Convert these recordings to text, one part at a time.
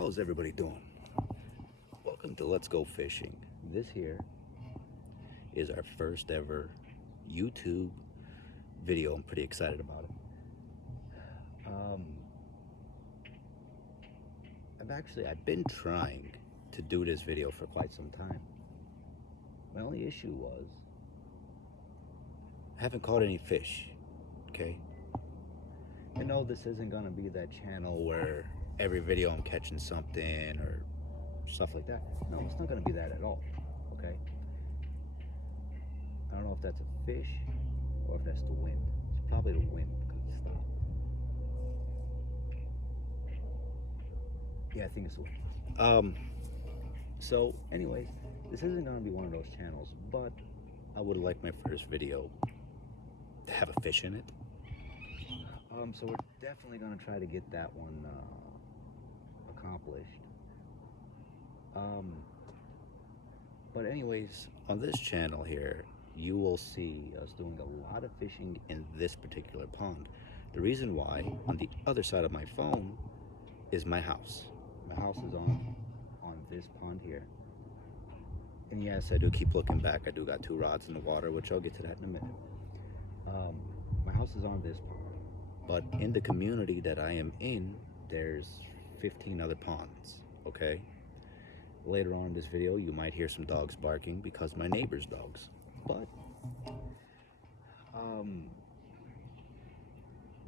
How's everybody doing? Welcome to Let's Go Fishing. This here is our first ever YouTube video. I'm pretty excited about it. I've been trying to do this video for quite some time. My only issue was I haven't caught any fish, okay? I know this isn't gonna be that channel where every video I'm catching something or stuff like that. No, it's not gonna be that at all, okay? I don't know if that's a fish or if that's the wind. It's probably the wind because it stopped. Yeah, I think it's the wind. So anyways, this isn't gonna be one of those channels, but I would like my first video to have a fish in it. So we're definitely gonna try to get that one accomplished. But anyways, on this channel here, you will see us doing a lot of fishing in this particular pond. The reason why, on the other side of my phone, is my house. My house is on this pond here. And yes, I do keep looking back. I do got 2 rods in the water, which I'll get to that in a minute. My house is on this pond, but in the community that I am in, there's 15 other ponds, okay? Later on in this video, you might hear some dogs barking because my neighbor's dogs. But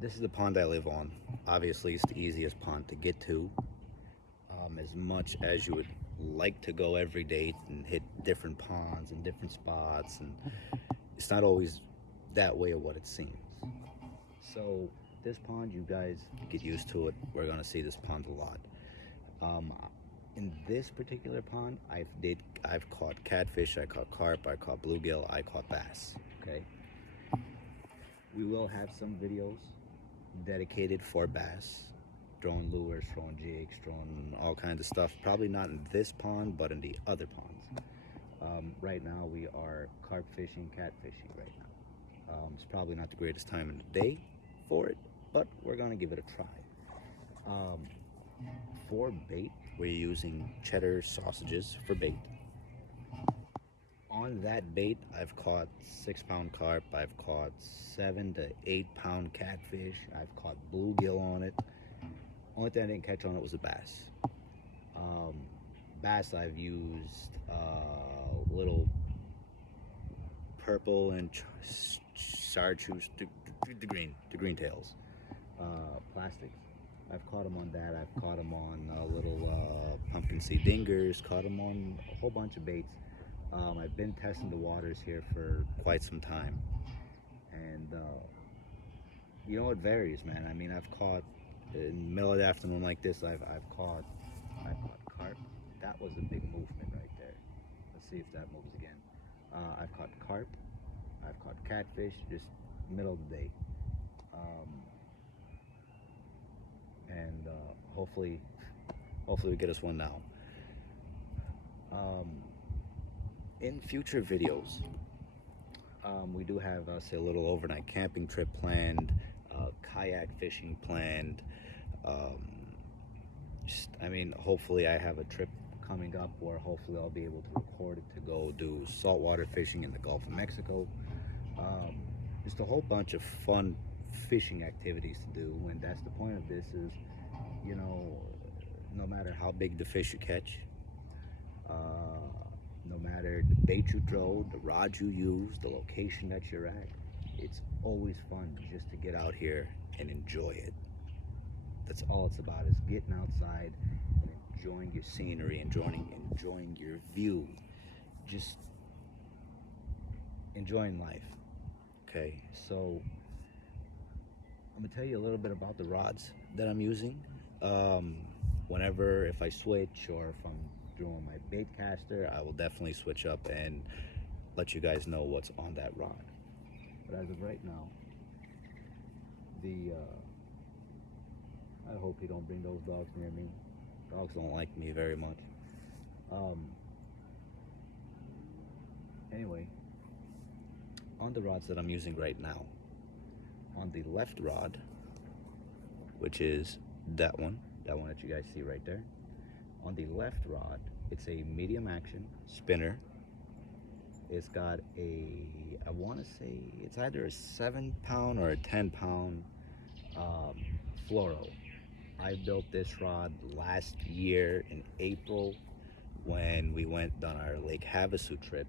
this is the pond I live on. Obviously, it's the easiest pond to get to. As much as you would like to go every day and hit different ponds and different spots, and it's not always that way of what it seems. So this pond, you guys get used to it. We're gonna see this pond a lot. In this particular pond, I've caught catfish, I caught carp, I caught bluegill, I caught bass. Okay. We will have some videos dedicated for bass, throwing lures, throwing jigs, throwing all kinds of stuff. Probably not in this pond, but in the other ponds. Right now we are carp fishing, catfishing right now. It's probably not the greatest time in the day for it, but we're gonna give it a try. For bait, we're using cheddar sausages for bait. On that bait, I've caught 6-pound carp, I've caught 7 to 8-pound catfish, I've caught bluegill on it. Only thing I didn't catch on it was a bass. Bass, I've used little purple and chartreuse, the green tails, plastics. I've caught them on that. I've caught them on little pumpkin seed dingers, caught them on a whole bunch of baits. I've been testing the waters here for quite some time, and you know, it varies, man. I mean, I've caught in the middle of the afternoon like this, I've caught carp. That was a big movement right there. Let's see if that moves again. I've caught carp, I've caught catfish, just middle of the day. And hopefully we get us one now. In future videos, we do have, say, a little overnight camping trip planned, kayak fishing planned. Hopefully I have a trip coming up where hopefully I'll be able to record it to go do saltwater fishing in the Gulf of Mexico. Just a whole bunch of fun fishing activities to do, and that's the point of this is, you know, no matter how big the fish you catch, no matter the bait you throw, the rod you use, the location that you're at, it's always fun just to get out here and enjoy it. That's all it's about, is getting outside and enjoying your scenery, enjoying your view, just enjoying life. Okay, so I'm gonna tell you a little bit about the rods that I'm using. If I switch or if I'm doing my bait caster, I will definitely switch up and let you guys know what's on that rod. But as of right now, I hope you don't bring those dogs near me. Dogs don't like me very much. Anyway, on the rods that I'm using right now, on the left rod, which is that one that you guys see right there, On the left rod, it's a medium action spinner. It's got a, I want to say, it's either a 7 pound or a 10 pound um, fluoro. I built this rod last year in April when we went on our Lake Havasu trip,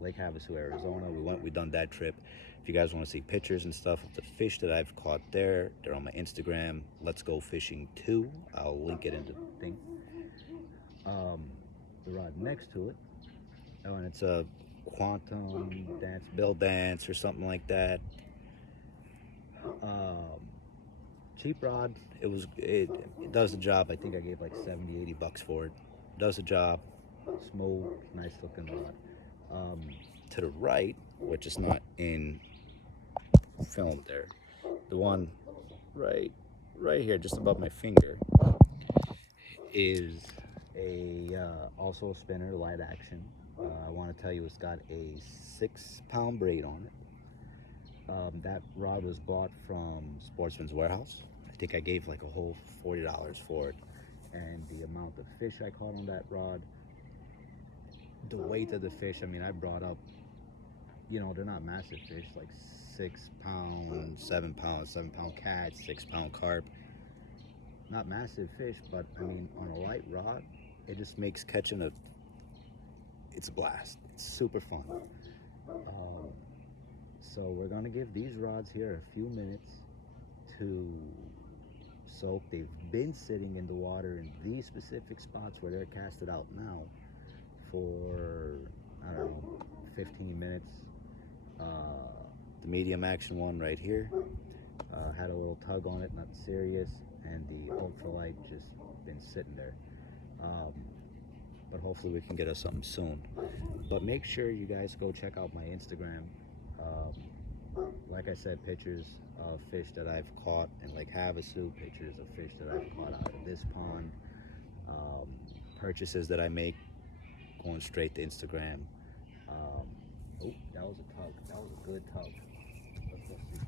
Lake Havasu, Arizona. We done that trip. If you guys want to see pictures and stuff of the fish that I've caught there, they're on my Instagram. Let's Go Fishing 2. I'll link it in the thing. The rod next to it, oh, and it's a Quantum Dance, Bill Dance, or something like that. Um, Cheap rod. It does the job. I think I gave like 70, 80 bucks for it. Does the job. Smooth, nice looking rod. To the right, which is not in film there, the one right here, just above my finger, is a also a spinner, light action. I want to tell you, it's got a 6 pound braid on it. That rod was bought from Sportsman's Warehouse. I think I gave like a whole $40 for it. And the amount of fish I caught on that rod, the weight of the fish, I mean, I brought up, you know, they're not massive fish, like 6 pound, 7 pound, 7 pound cat, 6 pound carp. Not massive fish, but I mean, on a light rod, it just makes catching it's a blast. It's super fun. So we're gonna give these rods here a few minutes to soak. They've been sitting in the water in these specific spots where they're casted out now for, I don't know, 15 minutes. The medium action one right here had a little tug on it, not serious, and the ultralight just been sitting there. But hopefully we can get us something soon. But make sure you guys go check out my Instagram. Like I said, pictures of fish that I've caught in Lake Havasu, pictures of fish that I've caught out of this pond, purchases that I make going straight to Instagram. Oh, that was a tug. That was a good tug. Let's go see.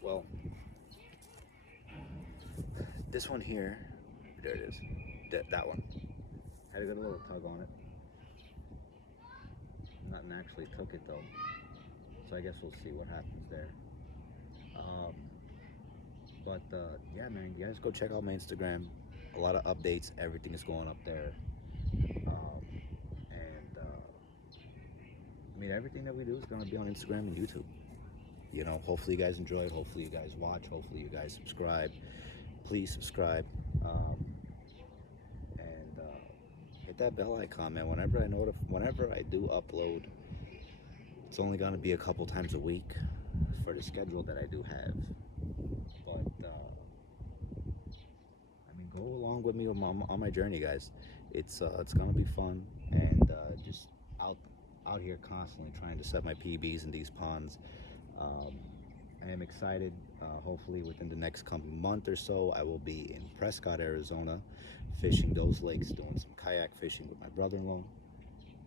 Well, this one here, there it is. That one. Had a good little tug on it. Nothing actually took it though. So I guess we'll see what happens there. Yeah, man, you guys go check out my Instagram. A lot of updates. Everything is going up there. I mean, everything that we do is going to be on Instagram and YouTube. You know, hopefully you guys enjoy. Hopefully you guys watch. Hopefully you guys subscribe. Please subscribe. Hit that bell icon, man. Whenever I do upload, it's only going to be a couple times a week for the schedule that I do have. But I mean, go along with me on my journey, guys. It's gonna be fun, and just out here constantly trying to set my PBs in these ponds. I am excited. Hopefully, within the next coming month or so, I will be in Prescott, Arizona, fishing those lakes, doing some kayak fishing with my brother-in-law,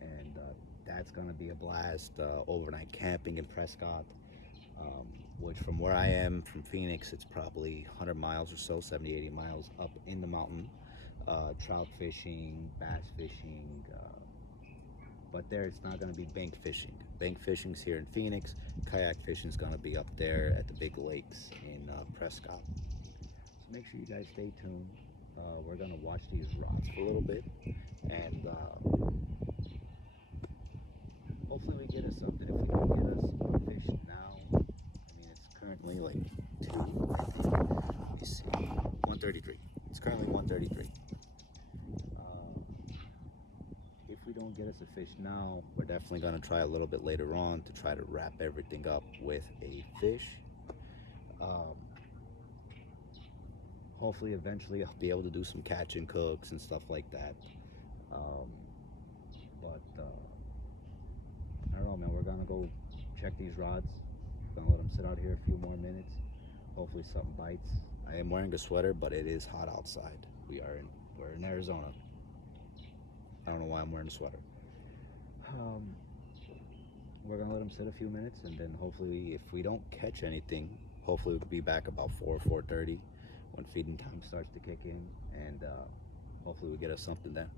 and that's gonna be a blast. Overnight camping in Prescott. Which from where I am, from Phoenix, it's probably 100 miles or so, 70, 80 miles up in the mountain. Trout fishing, bass fishing, but there it's not going to be bank fishing. Bank fishing's here in Phoenix. Kayak fishing is going to be up there at the big lakes in Prescott. So make sure you guys stay tuned. We're going to watch these rods for a little bit, and hopefully we get us something. If we can get us a fish now, currently like 133. It's currently 133. If we don't get us a fish now, we're definitely going to try a little bit later on to try to wrap everything up with a fish. Hopefully eventually I'll be able to do some catch and cooks and stuff like that. I don't know, man. We're going to go check these rods. Gonna let them sit out here a few more minutes. Hopefully something bites. I am wearing a sweater, but it is hot outside. We're in Arizona. I don't know why I'm wearing a sweater. We're gonna let them sit a few minutes, and then hopefully, if we don't catch anything, hopefully we'll be back about 4:30 when feeding time starts to kick in, and hopefully we get us something then.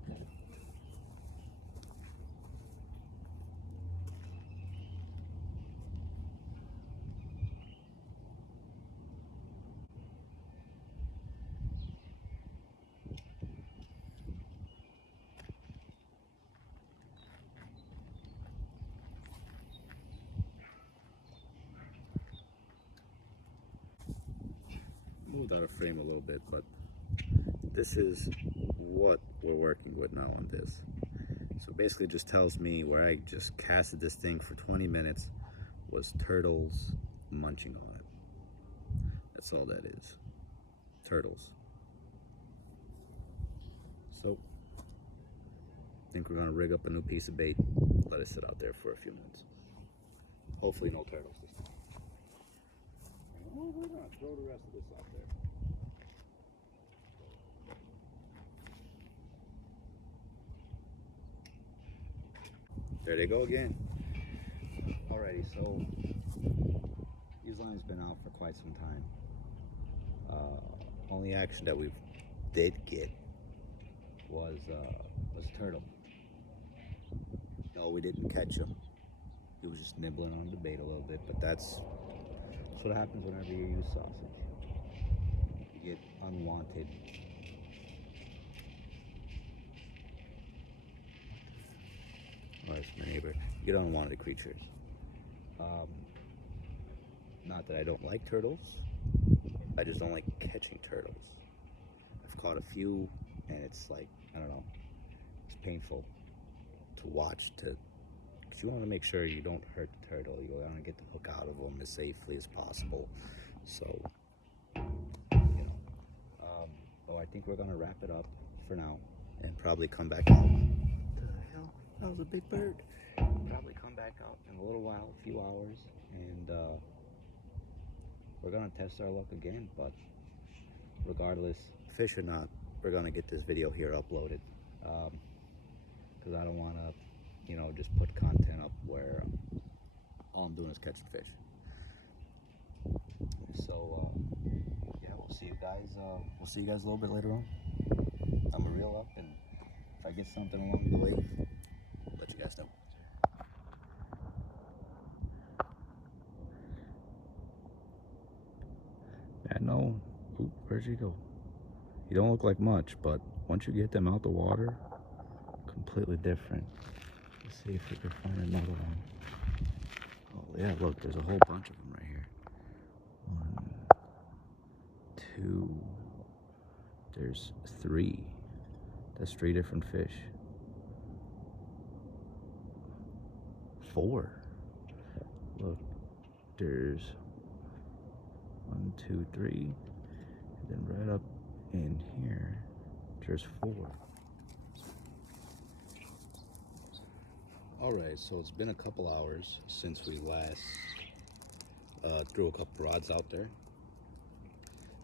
Moved out of frame a little bit, but this is what we're working with now on this. So basically it just tells me where I just casted this thing for 20 minutes was turtles munching on it. That's all that is. Turtles. So I think we're gonna rig up a new piece of bait, let it sit out there for a few minutes. Hopefully no turtles this time. We're gonna throw the rest of this out there. There they go again. Alrighty, so these lines been out for quite some time. Only action that we did get was turtle. No, we didn't catch him. He was just nibbling on the bait a little bit, but that's what happens whenever you use sausage. You get unwanted. Oh, it's my neighbor. You get unwanted creatures. Not that I don't like turtles. I just don't like catching turtles. I've caught a few, and it's like, I don't know, it's painful to watch, because you want to make sure you don't hurt the turtle. You want to get the hook out of them as safely as possible. So, so I think we're going to wrap it up for now and probably come back out. What the hell? That was a big bird. Probably come back out in a little while, a few hours, and we're going to test our luck again. But regardless, fish or not, we're going to get this video here uploaded, because I don't want to, just put content up where all I'm doing is catching fish. So, yeah, we'll see you guys. We'll see you guys a little bit later on. I'm gonna reel up, and if I get something along the way, I'll let you guys know. Yeah, no. Oop, where'd you go? You don't look like much, but once you get them out the water, completely different. Let's see if we can find another one. Oh yeah, look, there's a whole bunch of them right here. 1, 2, there's 3. That's 3 different fish. 4. Look, there's 1, 2, 3, and then right up in here, there's 4. Alright, so it's been a couple hours since we last threw a couple rods out there.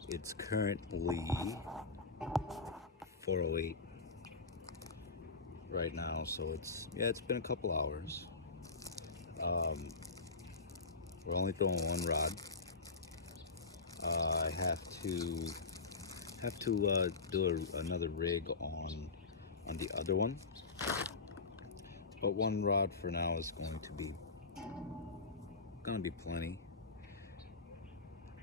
It's currently 4:08 right now, so it's been a couple hours. We're only throwing 1 rod. I have to do another rig on the other one, but 1 rod for now is going to be plenty.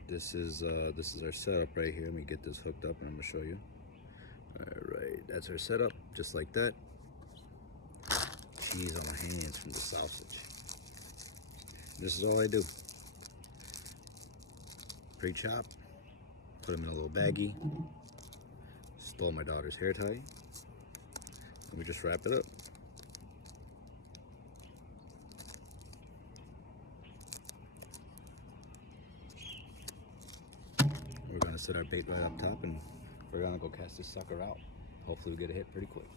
This is our setup right here. Let me get this hooked up and I'm gonna show you. Alright, that's our setup, just like that. Cheese on my hands from the sausage. This is all I do. Pre-chop, put them in a little baggie, stole my daughter's hair tie, and we just wrap it up. We're gonna set our bait right up top, and we're gonna go cast this sucker out. Hopefully we get a hit pretty quick.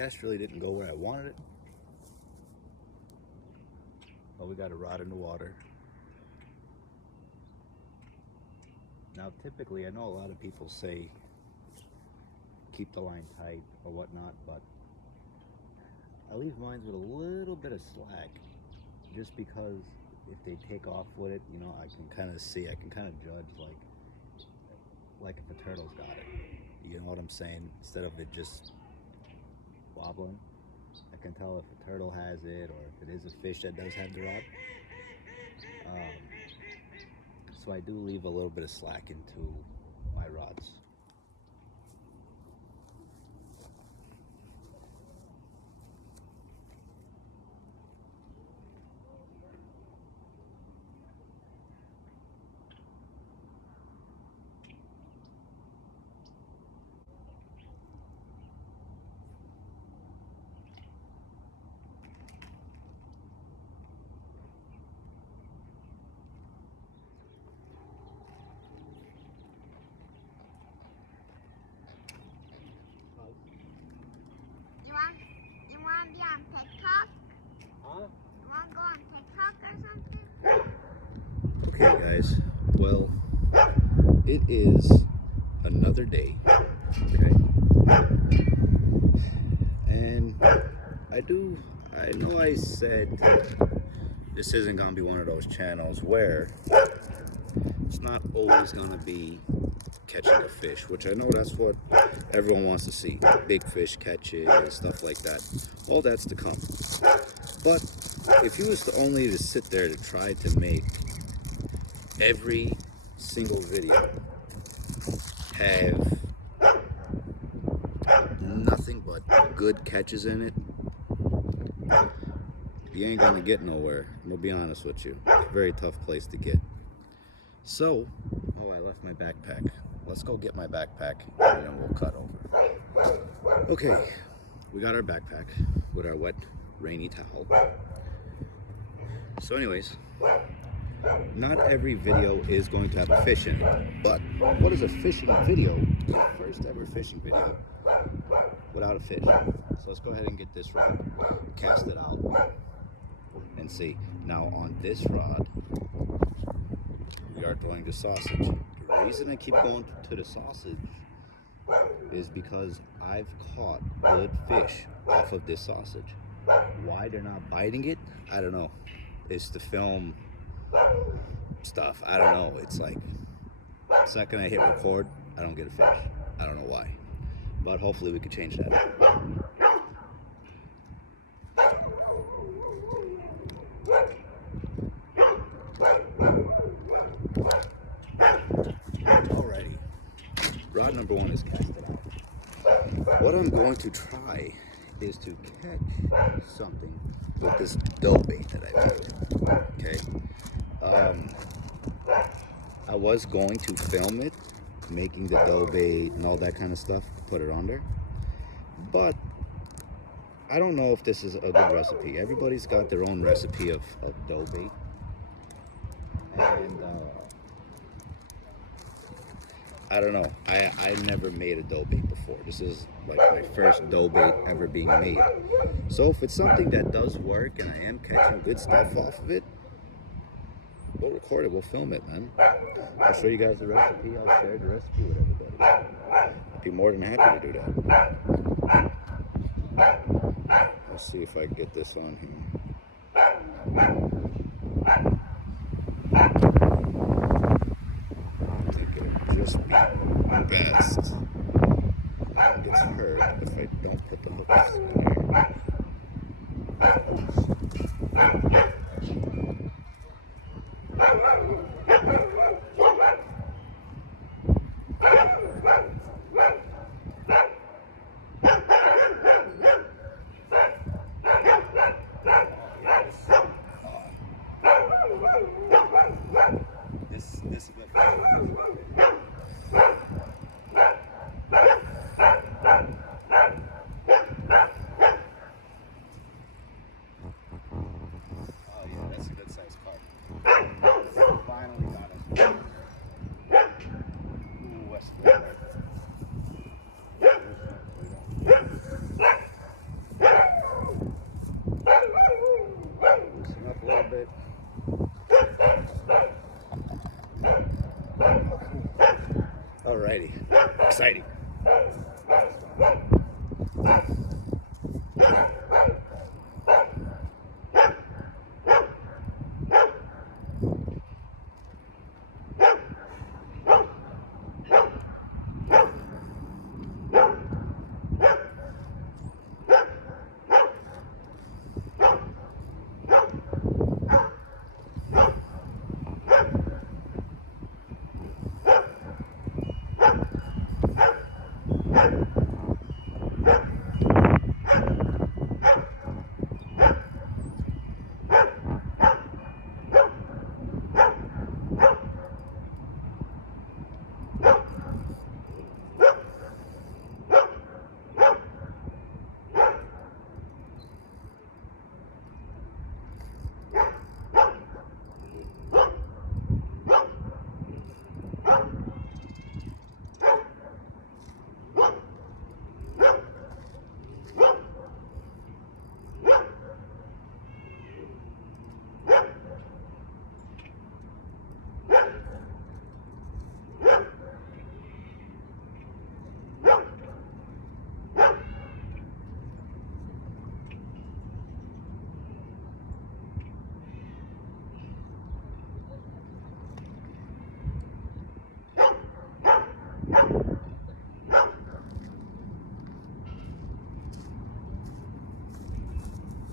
cast really didn't go where I wanted it. But we got a rod in the water. Now typically, I know a lot of people say keep the line tight or whatnot, but I leave mine with a little bit of slack, just because if they take off with it, you know, I can kind of see, I can kind of judge like if a turtle's got it. You know what I'm saying? Instead of it just wobbling, I can tell if a turtle has it or if it is a fish that does have the rod. So I do leave a little bit of slack into my rods. You want to be on TikTok? Huh? You want to go on TikTok or something? Okay, guys. Well, it is another day. Okay. And I know I said this isn't going to be one of those channels where it's not always going to be catching a fish, which I know that's what everyone wants to see. Big fish catches, stuff like that. All that's to come. But if you was to only to sit there to try to make every single video have nothing but good catches in it, you ain't gonna get nowhere. I'm gonna be honest with you. It's a very tough place to get. So, oh, I left my backpack. Let's go get my backpack and then we'll cut over. Okay, we got our backpack with our wet, rainy towel. So anyways, not every video is going to have a fish in it, but what is a fishing video? The first ever fishing video without a fish. So let's go ahead and get this rod, cast it out, and see. Now on this rod, we are throwing the sausage. The reason I keep going to the sausage is because I've caught good fish off of this sausage. Why they're not biting it, I don't know. It's the film stuff, I don't know. It's like, the second I hit record, I don't get a fish. I don't know why. But hopefully we could change that. Alrighty. Rod number one is casted out. What I'm going to try is to catch something with this dough bait that I made. Okay. I was going to film it, making the dough bait and all that kind of stuff, put it on there. But I don't know if this is a good recipe. Everybody's got their own recipe of dough bait. And I don't know. I never made a dough bait before. This is like my first dough bait ever being made. So if it's something that does work and I am catching good stuff off of it, we'll record it, we'll film it, man. I'll show you guys the recipe, I'll share the recipe with everybody. I'd be more than happy to do that. Let's see if I can get this on here. I think it'll just be best. It gets hurt if I don't put the hooks there. This is Alrighty, exciting.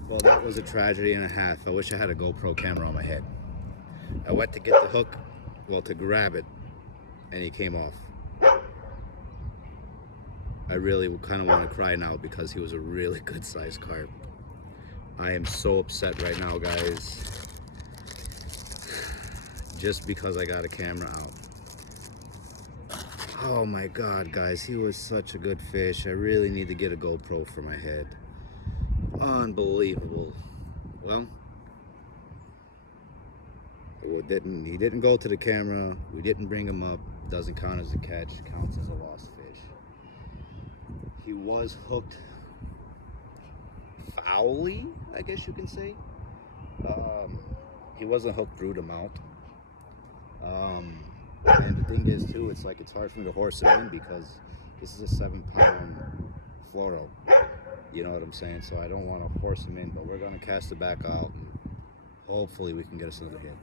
Well, that was a tragedy and a half. I wish I had a GoPro camera on my head. I went to get the hook, well, to grab it, and he came off. I really kind of want to cry now because he was a really good sized carp. I am so upset right now, guys. Just because I got a camera out. Oh my God, guys, he was such a good fish. I really need to get a GoPro for my head. Unbelievable. Well, he didn't go to the camera. We didn't bring him up. Doesn't count as a catch. Counts as a lost fish. He was hooked foully, I guess you can say. He wasn't hooked through the mouth. And the thing is too, it's hard for me to horse him in because this is a 7-pound fluoro. You know what I'm saying? So I don't want to force him in, but we're going to cast it back out and hopefully we can get us another hit.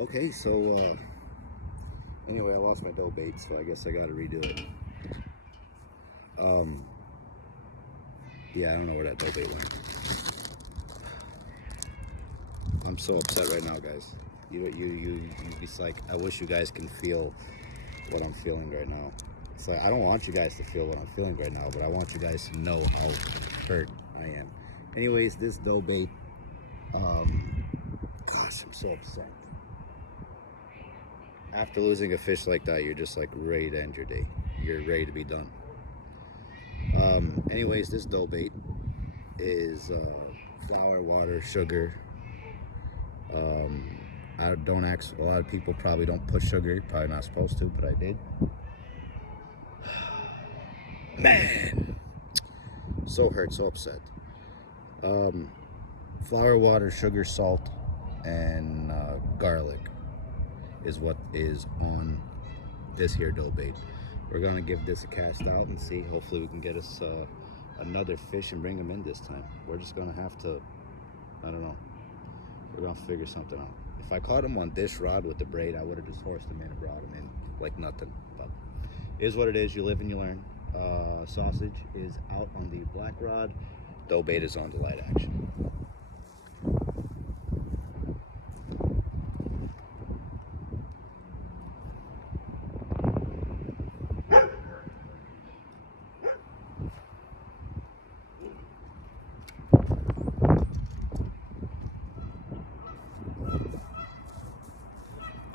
Okay, so anyway, I lost my dough bait, so I guess I got to redo it. Yeah, I don't know where that dough bait went. I'm so upset right now, guys. It's like, I wish you guys can feel what I'm feeling right now. It's like, I don't want you guys to feel what I'm feeling right now, but I want you guys to know how hurt I am. Anyways, this dough bait, gosh, I'm so upset. After losing a fish like that, you're just like ready to end your day. You're ready to be done. Anyways, this dough bait is flour, water, sugar. I don't ask, a lot of people probably don't put sugar, probably not supposed to, but I did. Man, so hurt, so upset. Flour, water, sugar, salt, and garlic is what is on this here dough bait. We're gonna give this a cast out and see, hopefully we can get us another fish and bring him in this time. We're just gonna have to, I don't know, we're gonna figure something out. If I caught him on this rod with the braid, I would have just horsed him in and brought him in like nothing. But it is what it is. You live and you learn. Sausage is out on the black rod. Dough bait is on the light action.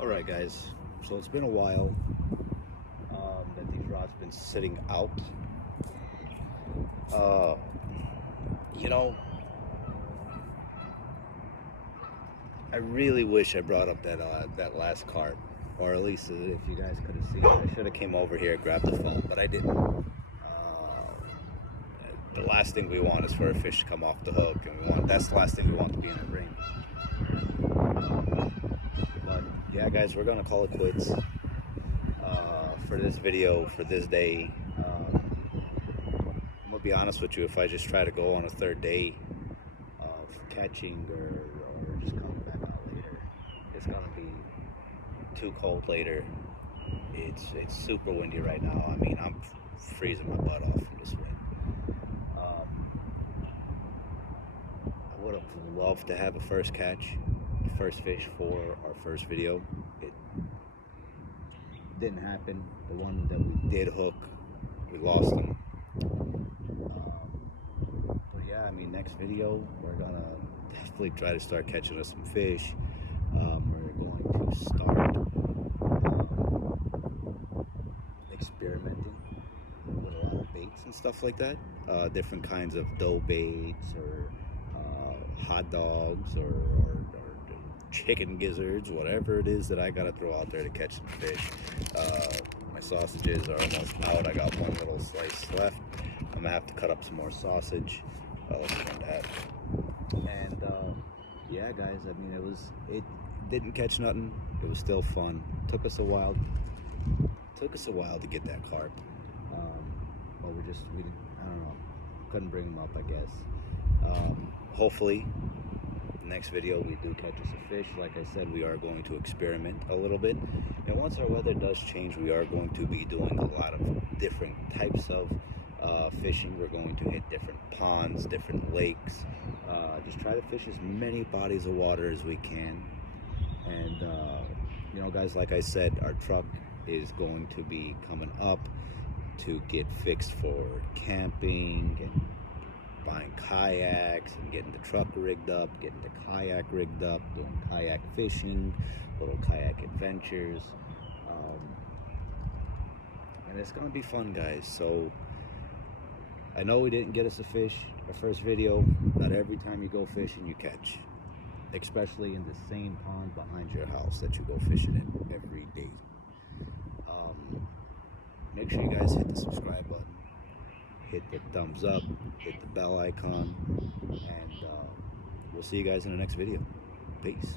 Alright guys, so it's been a while that these rods been sitting out. You know, I really wish I brought up that last carp, or at least if you guys could have seen it. I should have came over here, grabbed the phone, but I didn't. the last thing we want is for a fish to come off the hook, and that's the last thing we want to be in a ring. But yeah, guys, we're gonna call it quits for this video, for this day. I'm gonna be honest with you, if I just try to go on a third day of catching or just coming back out later, it's gonna be too cold later. It's super windy right now. I mean, I'm freezing my butt off from this wind. I would have loved to have a first catch, a first fish for our first video. It didn't happen. The one that we did hook, we lost him. But yeah, I mean, next video we're gonna definitely try to start catching us some fish. We're going to start experimenting with a lot of baits and stuff like that. Different kinds of dough baits or hot dogs or chicken gizzards, whatever it is that I gotta throw out there to catch some fish. My sausages are almost out. I got one little slice left. I'm gonna have to cut up some more sausage. Let's try that. And yeah, guys, I mean, it didn't catch nothing. It was still fun. Took us a while to get that carp. But we didn't, I don't know, couldn't bring them up, I guess. Hopefully next video we do catch us a fish. Like I said, we are going to experiment a little bit, and once our weather does change, we are going to be doing a lot of different types of fishing. We're going to hit different ponds, different lakes, just try to fish as many bodies of water as we can. And you know, guys, like I said, our truck is going to be coming up to get fixed for camping and buying kayaks and getting the truck rigged up, getting the kayak rigged up, doing kayak fishing, little kayak adventures. And it's gonna be fun, guys. So I know we didn't get us a fish our first video. Not every time you go fishing you catch, especially in the same pond behind your house that you go fishing in every day. Make sure you guys hit the subscribe button, hit the thumbs up, hit the bell icon, and we'll see you guys in the next video. Peace.